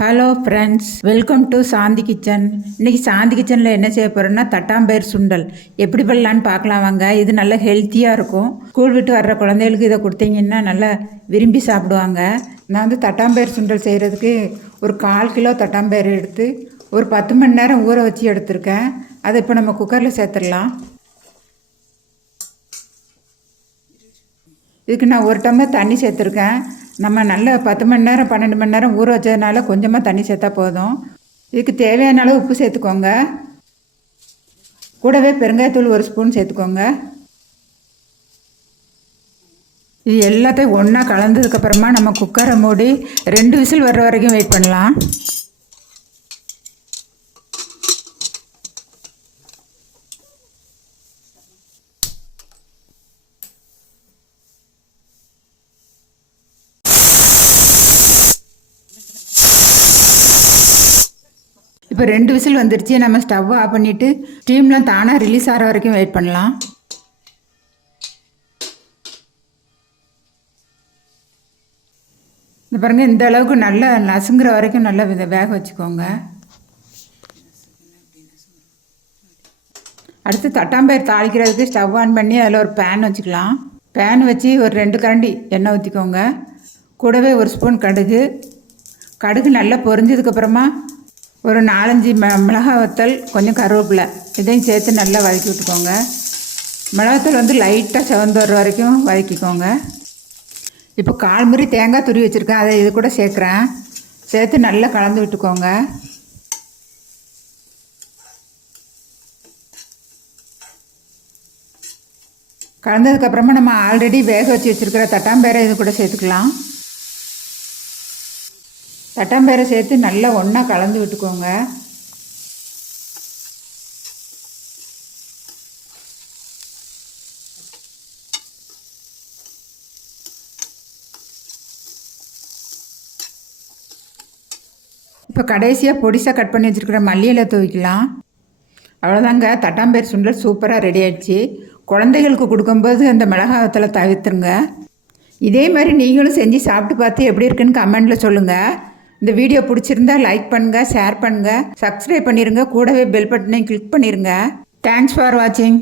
Hello friends, welcome to Shanti kitchen. இன்றைக்கி சாந்தி கிச்சனில் என்ன செய்ய போகிறோன்னா தட்டாம்பயிர் சுண்டல் எப்படி பண்ணலான்னு பார்க்கலாம் வாங்க. இது நல்லா ஹெல்த்தியாக இருக்கும். ஸ்கூல் விட்டு வர்ற குழந்தைகளுக்கு இதை கொடுத்தீங்கன்னா நல்லா விரும்பி சாப்பிடுவாங்க. நான் வந்து தட்டாம்பயிர் சுண்டல் செய்கிறதுக்கு ஒரு 1/4 கிலோ தட்டாம்பயிர் எடுத்து ஒரு 10 மணி நேரம் ஊற வச்சு எடுத்திருக்கேன். அதை இப்போ நம்ம குக்கரில் சேர்த்துடலாம். இதுக்கு நான் 1 டம்ளர் தண்ணி சேர்த்துருக்கேன். நம்ம நல்ல 10 மணி நேரம் 12 மணி நேரம் ஊற வச்சதுனால கொஞ்சமாக தண்ணி சேர்த்தா போதும். இதுக்கு தேவையான அளவு உப்பு சேர்த்துக்கோங்க. கூடவே பெருங்காயத்தூள் 1 ஸ்பூன் சேர்த்துக்கோங்க. இது எல்லாத்தையும் ஒன்றா கலந்ததுக்கப்புறமா நம்ம குக்கரை மூடி 2 விசில் வர்ற வரைக்கும் வெயிட் பண்ணலாம். இப்போ 2 விசில் வந்துடுச்சு. நம்ம ஸ்டவ் ஆஃப் பண்ணிவிட்டு ஸ்டீம்லாம் தானாக ரிலீஸ் ஆகிற வரைக்கும் வெயிட் பண்ணலாம். இந்த பாருங்கள், இந்த அளவுக்கு நல்லா நசுங்குற வரைக்கும் நல்லா வேக வச்சுக்கோங்க. அடுத்து தட்டாம்பயிர் தாளிக்கிறதுக்கு ஸ்டவ் ஆன் பண்ணி அதில் ஒரு பேன் வச்சுக்கலாம். பேன் வச்சு ஒரு 2 கரண்டி எண்ணெய் ஊற்றிக்கோங்க. கூடவே 1 ஸ்பூன் கடுகு நல்லா பொரிஞ்சதுக்கப்புறமா ஒரு 4-5 மிளகாய் வத்தல், கொஞ்சம் கருவேப்பிலை இதையும் சேர்த்து நல்லா வதக்கி விட்டுக்கோங்க. மிளகாத்தூள் வந்து லைட்டாக செவந்து வர்ற வரைக்கும் வதக்கிக்கோங்க. இப்போ 1/4 முறி தேங்காய் துருவி வச்சுருக்கேன், அதை இது கூட சேர்க்குறேன். சேர்த்து நல்லா கலந்து விட்டுக்கோங்க. கலந்ததுக்கப்புறமா நம்ம ஆல்ரெடி வேக வச்சு வச்சுருக்கிற தட்டாம்பயிரை இது கூட சேர்த்துக்கலாம். தட்டாம்பயிரை சேர்த்து நல்லா ஒன்றா கலந்து விட்டுக்கோங்க. இப்போ கடைசியாக பொடிசாக கட் பண்ணி வச்சுருக்கிற மல்லி இலை தூவிக்கலாம். அவ்வளோதாங்க, தட்டாம்பயிர் சுண்டல் சூப்பராக ரெடி ஆகிடுச்சு. குழந்தைகளுக்கு கொடுக்கும்போது அந்த மிளகாயத்தில் தவிர்த்துருங்க. இதே மாதிரி நீங்களும் செஞ்சு சாப்பிட்டு பார்த்து எப்படி இருக்குன்னு கமெண்டில் சொல்லுங்கள். இந்த வீடியோ பிடிச்சிருந்தா லைக் பண்ணுங்கள், ஷேர் பண்ணுங்கள், சப்ஸ்கிரைப் பண்ணிடுங்க. கூடவே பெல் பட்டனையும் கிளிக் பண்ணிடுங்க. தேங்க்ஸ் ஃபார் வாட்சிங்.